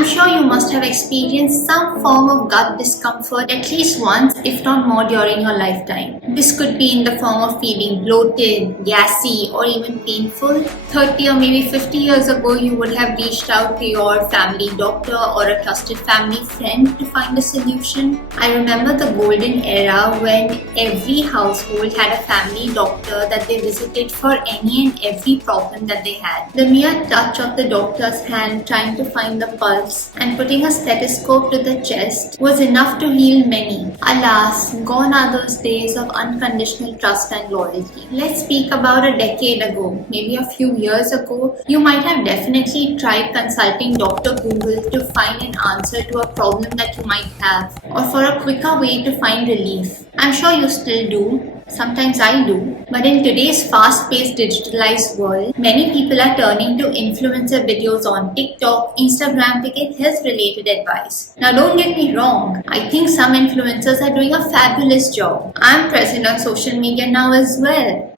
I'm sure you must have experienced some form of gut discomfort at least once, if not more, during your lifetime. This could be in the form of feeling bloated, gassy, or even painful. 30 or maybe 50 years ago, you would have reached out to your family doctor or a trusted family friend to find a solution. I remember the golden era when every household had a family doctor that they visited for any and every problem that they had. The mere touch of the doctor's hand trying to find the pulse and putting a stethoscope to the chest was enough to heal many. Alas, gone are those days of unconditional trust and loyalty. Let's speak about a decade ago, maybe a few years ago. You might have definitely tried consulting Dr. Google to find an answer to a problem that you might have, or for a quicker way to find relief. I'm sure you still do. Sometimes I do. But in today's fast-paced digitalized world, many people are turning to influencer videos on TikTok, Instagram to get health-related advice. Now don't get me wrong, I think some influencers are doing a fabulous job. I'm present on social media now as well.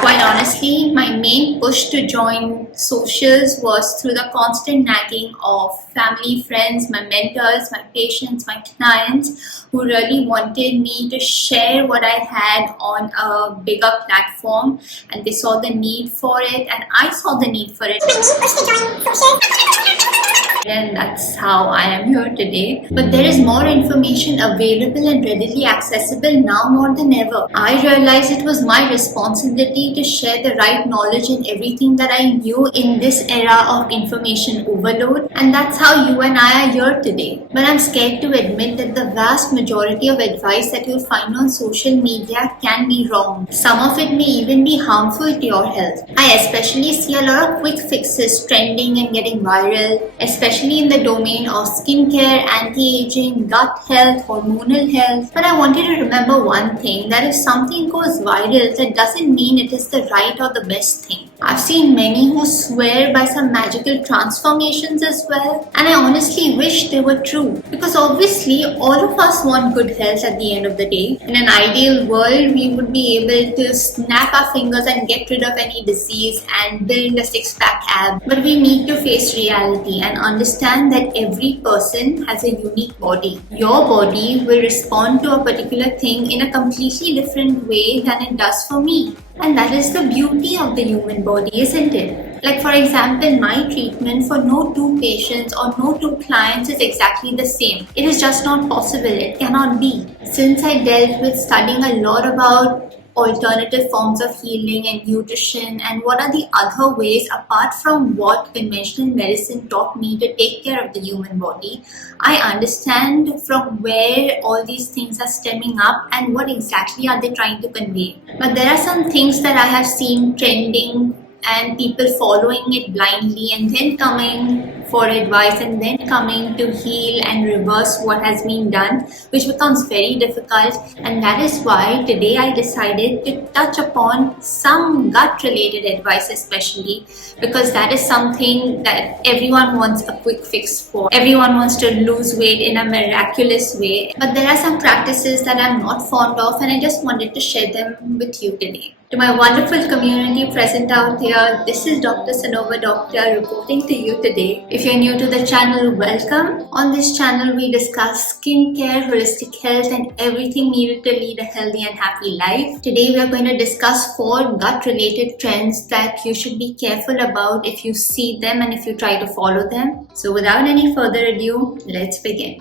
Quite honestly, my main push to join socials was through the constant nagging of family, friends, my mentors, my patients, my clients who really wanted me to share what I had on a bigger platform, and they saw the need for it and I saw the need for it. And that's how I am here today. But there is more information available and readily accessible now more than ever. I realized it was my responsibility to share the right knowledge and everything that I knew in this era of information overload, and that's how you and I are here today. But I'm scared to admit that the vast majority of advice that you'll find on social media can be wrong. Some of it may even be harmful to your health. I especially see a lot of quick fixes trending and getting viral, especially in the domain of skincare, anti-aging, gut health, hormonal health. But I want you to remember one thing, that if something goes viral, that doesn't mean it is the right or the best thing. I've seen many who swear by some magical transformations as well, and I honestly wish they were true, because obviously all of us want good health at the end of the day. In an ideal world, we would be able to snap our fingers and get rid of any disease and build a six-pack ab. But we need to face reality and understand that every person has a unique body. Your body will respond to a particular thing in a completely different way than it does for me. And that is the beauty of the human body, isn't it? Like for example, my treatment for no two patients or no two clients is exactly the same. It is just not possible. It cannot be. Since I dealt with studying a lot about alternative forms of healing and nutrition and what are the other ways apart from what conventional medicine taught me to take care of the human body, I understand from where all these things are stemming up and what exactly are they trying to convey. But there are some things that I have seen trending and people following it blindly and then coming for advice and then coming to heal and reverse what has been done, which becomes very difficult. And that is why today I decided to touch upon some gut related advice, especially because that is something that everyone wants a quick fix for. Everyone wants to lose weight in a miraculous way, but there are some practices that I'm not fond of, and I just wanted to share them with you today. To my wonderful community present out here, this is Dr. Sanova Doctor reporting to you today. If you're new to the channel, welcome. On this channel, we discuss skincare, holistic health, and everything needed to lead a healthy and happy life. Today, we are going to discuss 4 gut-related trends that you should be careful about if you see them and if you try to follow them. So without any further ado, let's begin.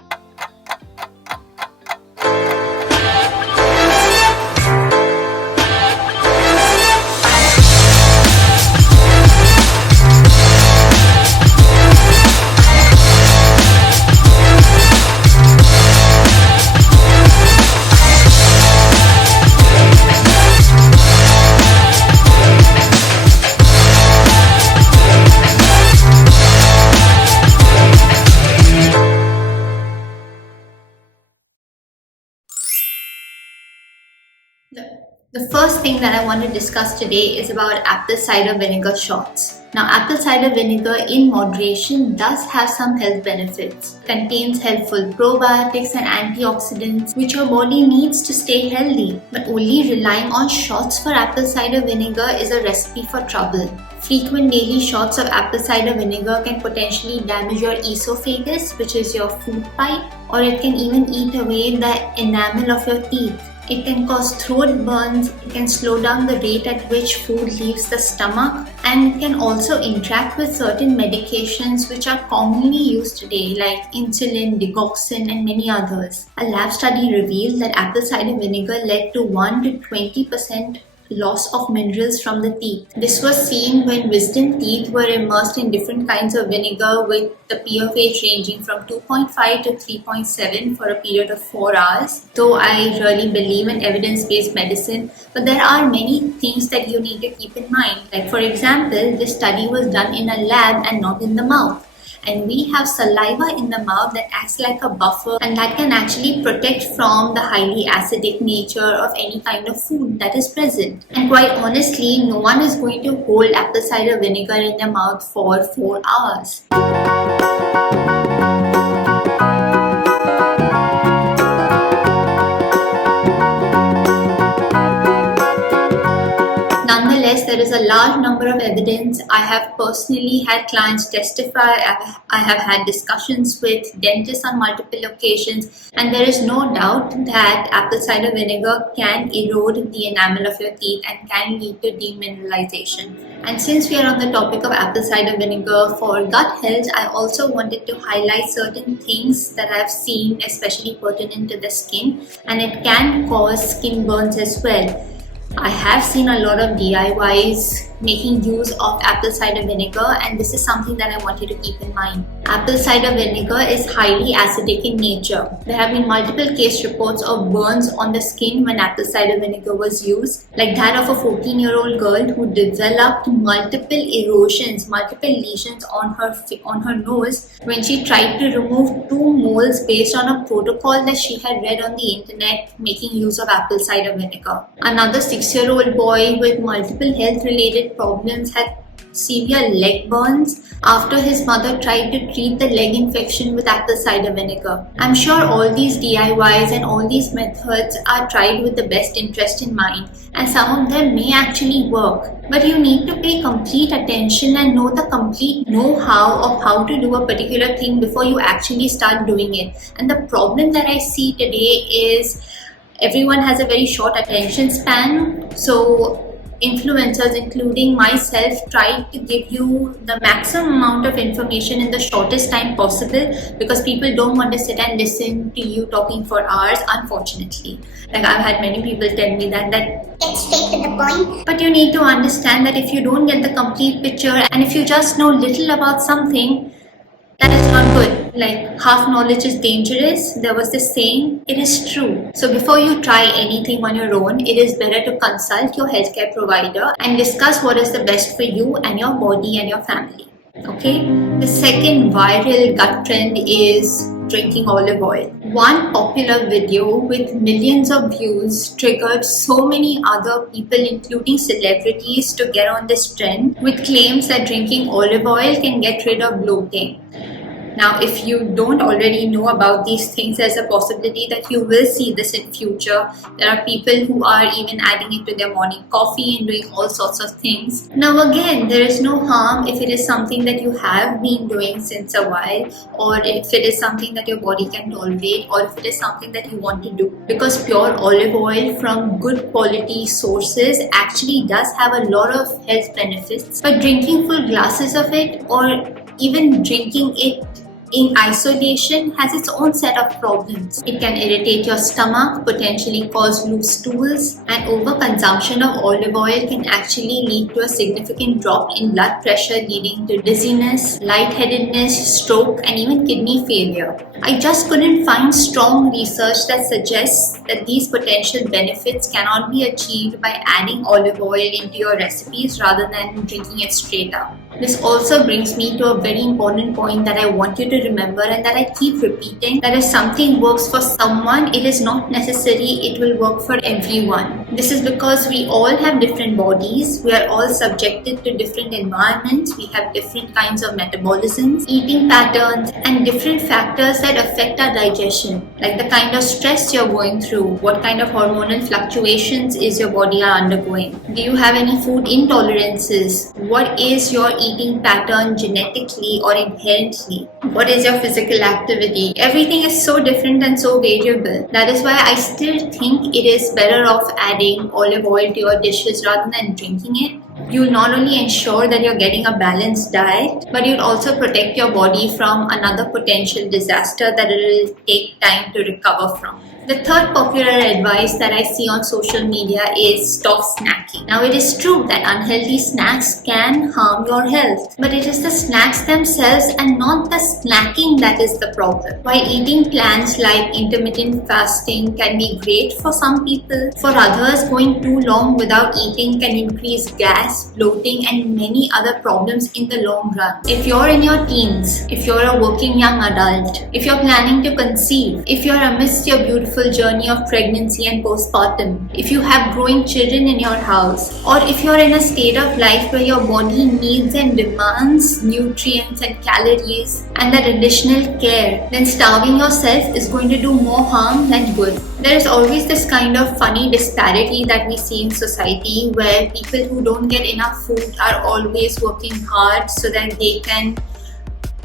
The first thing that I want to discuss today is about apple cider vinegar shots. Now, apple cider vinegar in moderation does have some health benefits. It contains helpful probiotics and antioxidants which your body needs to stay healthy. But only relying on shots for apple cider vinegar is a recipe for trouble. Frequent daily shots of apple cider vinegar can potentially damage your esophagus, which is your food pipe, or it can even eat away the enamel of your teeth. It can cause throat burns, it can slow down the rate at which food leaves the stomach, and it can also interact with certain medications which are commonly used today like insulin, digoxin, and many others. A lab study revealed that apple cider vinegar led to 1 to 20% loss of minerals from the teeth. This was seen when wisdom teeth were immersed in different kinds of vinegar with the pH ranging from 2.5 to 3.7 for a period of 4 hours. Though I really believe in evidence-based medicine, but there are many things that you need to keep in mind. Like for example, this study was done in a lab and not in the mouth. And we have saliva in the mouth that acts like a buffer, and that can actually protect from the highly acidic nature of any kind of food that is present. And quite honestly, no one is going to hold apple cider vinegar in their mouth for 4 hours. Nonetheless, there is a large number of evidence. I have personally had clients testify, I have had discussions with dentists on multiple occasions, and there is no doubt that apple cider vinegar can erode the enamel of your teeth and can lead to demineralization. And since we are on the topic of apple cider vinegar for gut health, I also wanted to highlight certain things that I've seen, especially pertinent to the skin, and it can cause skin burns as well. I have seen a lot of DIYs making use of apple cider vinegar, and this is something that I want you to keep in mind. Apple cider vinegar is highly acidic in nature. There have been multiple case reports of burns on the skin when apple cider vinegar was used, like that of a 14-year-old girl who developed multiple erosions, multiple lesions on her nose when she tried to remove 2 moles based on a protocol that she had read on the internet making use of apple cider vinegar. Another 6-year-old boy with multiple health-related problems had severe leg burns after his mother tried to treat the leg infection with apple cider vinegar. I'm sure all these DIYs and all these methods are tried with the best interest in mind, and some of them may actually work. But you need to pay complete attention and know the complete know-how of how to do a particular thing before you actually start doing it. And the problem that I see today is everyone has a very short attention span. So influencers, including myself, try to give you the maximum amount of information in the shortest time possible because people don't want to sit and listen to you talking for hours, unfortunately. Like I've had many people tell me that get straight to the point. But you need to understand that if you don't get the complete picture and if you just know little about something, that is not good. Like half knowledge is dangerous. There was this saying, it is true. So before you try anything on your own, it is better to consult your healthcare provider and discuss what is the best for you and your body and your family. Okay? The second viral gut trend is drinking olive oil. One popular video with millions of views triggered so many other people, including celebrities, to get on this trend with claims that drinking olive oil can get rid of bloating. Now, if you don't already know about these things, there's a possibility that you will see this in future. There are people who are even adding it to their morning coffee and doing all sorts of things. Now again, there is no harm if it is something that you have been doing since a while, or if it is something that your body can tolerate, or if it is something that you want to do. Because pure olive oil from good quality sources actually does have a lot of health benefits. But drinking full glasses of it, or even drinking it in isolation, has its own set of problems. It can irritate your stomach, potentially cause loose stools, and overconsumption of olive oil can actually lead to a significant drop in blood pressure, leading to dizziness, lightheadedness, stroke, and even kidney failure. I just couldn't find strong research that suggests that these potential benefits cannot be achieved by adding olive oil into your recipes rather than drinking it straight up. This also brings me to a very important point that I want you to remember and that I keep repeating, that if something works for someone, it is not necessary it will work for everyone. This is because we all have different bodies, we are all subjected to different environments, we have different kinds of metabolisms, eating patterns, and different factors that affect our digestion, like the kind of stress you're going through, what kind of hormonal fluctuations is your body undergoing, do you have any food intolerances, what is your eating pattern genetically or inherently, what is your physical activity. Everything is so different and so variable. That is why I still think it is better off adding olive oil to your dishes rather than drinking it. You'll not only ensure that you're getting a balanced diet, but you'll also protect your body from another potential disaster that it will take time to recover from. The third popular advice that I see on social media is stop snacking. Now, it is true that unhealthy snacks can harm your health, but it is the snacks themselves and not the snacking that is the problem. While eating plans like intermittent fasting can be great for some people, for others, going too long without eating can increase gas, bloating, and many other problems in the long run. If you're in your teens, if you're a working young adult, if you're planning to conceive, if you're amidst your beautiful journey of pregnancy and postpartum, if you have growing children in your house, or if you're in a state of life where your body needs and demands nutrients and calories and that additional care, then starving yourself is going to do more harm than good. There is always this kind of funny disparity that we see in society where people who don't get enough food are always working hard so that they can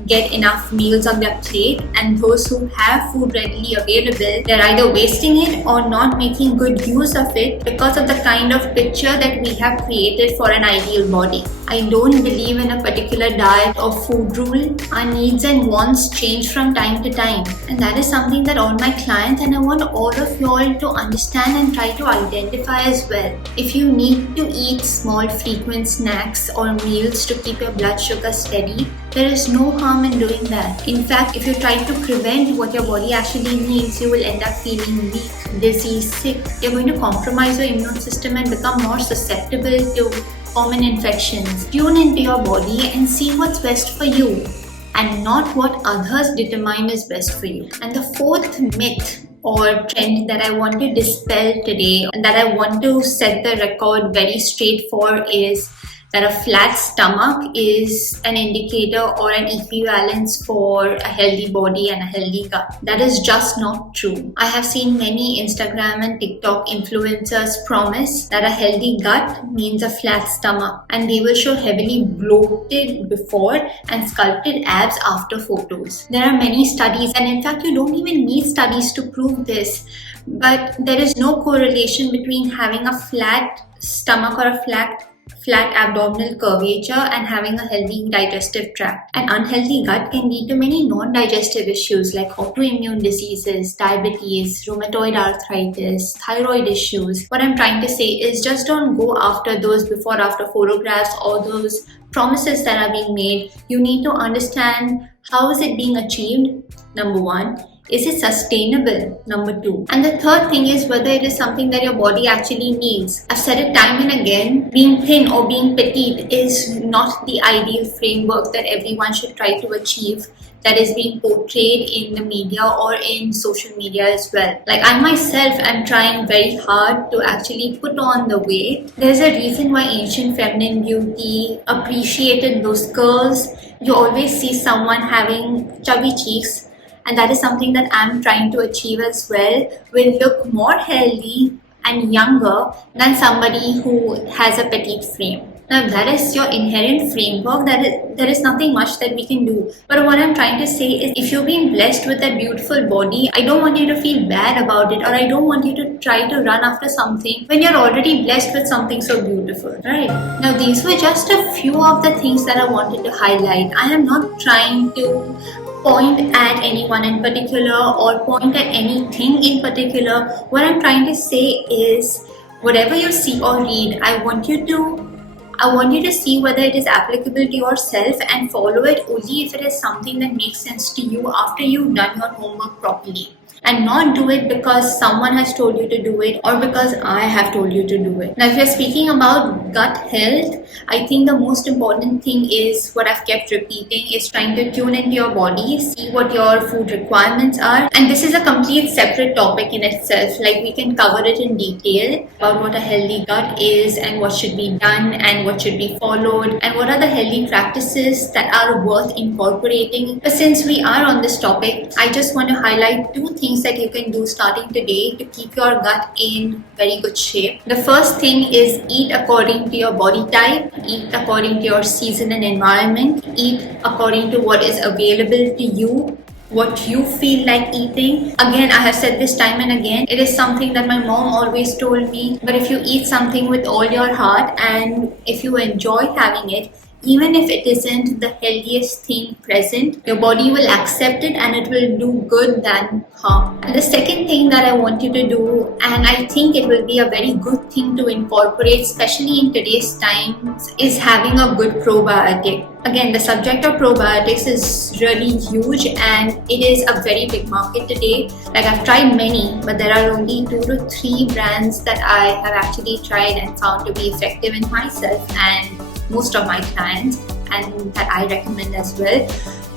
get enough meals on their plate, and those who have food readily available, they're either wasting it or not making good use of it because of the kind of picture that we have created for an ideal body. I don't believe in a particular diet or food rule. Our needs and wants change from time to time, and that is something that all my clients and I want all of you all to understand and try to identify as well. If you need to eat small frequent snacks or meals to keep your blood sugar steady, there is no harm in doing that. In fact, if you try to prevent what your body actually needs, you will end up feeling weak, dizzy, sick. You're going to compromise your immune system and become more susceptible to common infections. Tune into your body and see what's best for you and not what others determine is best for you. And the fourth myth or trend that I want to dispel today and that I want to set the record very straight for is that a flat stomach is an indicator or an equivalence for a healthy body and a healthy gut. That is just not true. I have seen many Instagram and TikTok influencers promise that a healthy gut means a flat stomach, and they will show heavily bloated before and sculpted abs after photos. There are many studies, and in fact you don't even need studies to prove this, but there is no correlation between having a flat stomach or a flat abdominal curvature and having a healthy digestive tract. An unhealthy gut can lead to many non-digestive issues like autoimmune diseases, diabetes, rheumatoid arthritis, thyroid issues. What I'm trying to say is just don't go after those before-after photographs or those promises that are being made. You need to understand how is it being achieved, number one. Is it sustainable? Number two. And the third thing is whether it is something that your body actually needs. I've said it time and again, being thin or being petite is not the ideal framework that everyone should try to achieve that is being portrayed in the media or in social media as well. Like I myself am trying very hard to actually put on the weight. There's a reason why ancient feminine beauty appreciated those curves. You always see someone having chubby cheeks, and that is something that I'm trying to achieve as well, will look more healthy and younger than somebody who has a petite frame. Now that is your inherent framework, there is nothing much that we can do. But what I'm trying to say is if you're being blessed with a beautiful body, I don't want you to feel bad about it, or I don't want you to try to run after something when you're already blessed with something so beautiful, right? Now these were just a few of the things that I wanted to highlight. I am not trying to point at anyone in particular or point at anything in particular. What I'm trying to say is whatever you see or read, I want you to see whether it is applicable to yourself and follow it only if it is something that makes sense to you after you've done your homework properly. and not do it because someone has told you to do it or because I have told you to do it. Now, if you're speaking about gut health, I think the most important thing is what I've kept repeating is trying to tune into your body, see what your food requirements are. And this is a complete separate topic in itself. Like, we can cover it in detail about what a healthy gut is and what should be done and what should be followed and what are the healthy practices that are worth incorporating. But since we are on this topic, I just want to highlight 2 things that you can do starting today to keep your gut in very good shape. The first thing is eat according to your body type, eat according to your season and environment, eat according to what is available to you, what you feel like eating. Again, I have said this time and again, it is something that my mom always told me, but if you eat something with all your heart and if you enjoy having it, even if it isn't the healthiest thing present, your body will accept it and it will do good than harm. And the second thing that I want you to do, and I think it will be a very good thing to incorporate, especially in today's times, is having a good probiotic. Again, the subject of probiotics is really huge and it is a very big market today. Like, I've tried many, but there are only 2 to 3 brands that I have actually tried and found to be effective in myself and most of my clients, and that I recommend as well.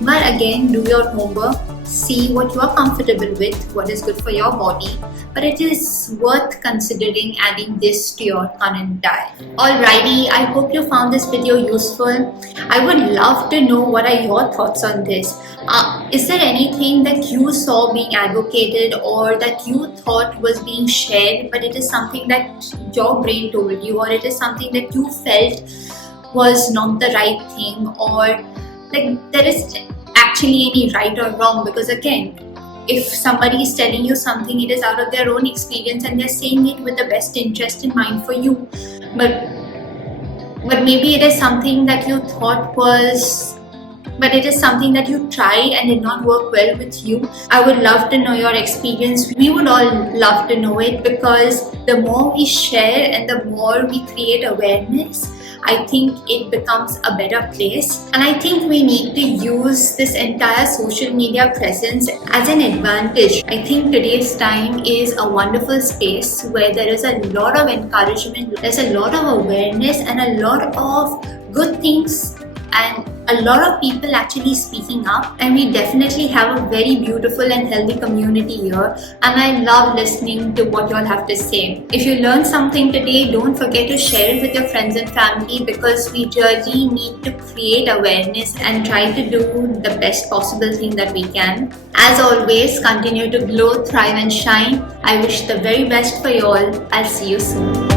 But again, do your homework, see what you are comfortable with, what is good for your body, but it is worth considering adding this to your current diet. Alrighty, I hope you found this video useful. I would love to know what are your thoughts on this. Is there anything that you saw being advocated or that you thought was being shared, but it is something that your brain told you, or it is something that you felt was not the right thing, or like there is actually any right or wrong? Because again, if somebody is telling you something, it is out of their own experience and they're saying it with the best interest in mind for you, but maybe it is something that you thought was, but it is something that you tried and did not work well with you. I would love to know your experience. We would all love to know it, because the more we share and the more we create awareness, I think it becomes a better place. And I think we need to use this entire social media presence as an advantage. I think today's time is a wonderful space where there is a lot of encouragement, there's a lot of awareness and a lot of good things and a lot of people actually speaking up, and we definitely have a very beautiful and healthy community here, and I love listening to what you all have to say. If you learned something today, don't forget to share it with your friends and family, because we really need to create awareness and try to do the best possible thing that we can. As always, continue to glow, thrive and shine. I wish the very best for you all. I'll see you soon.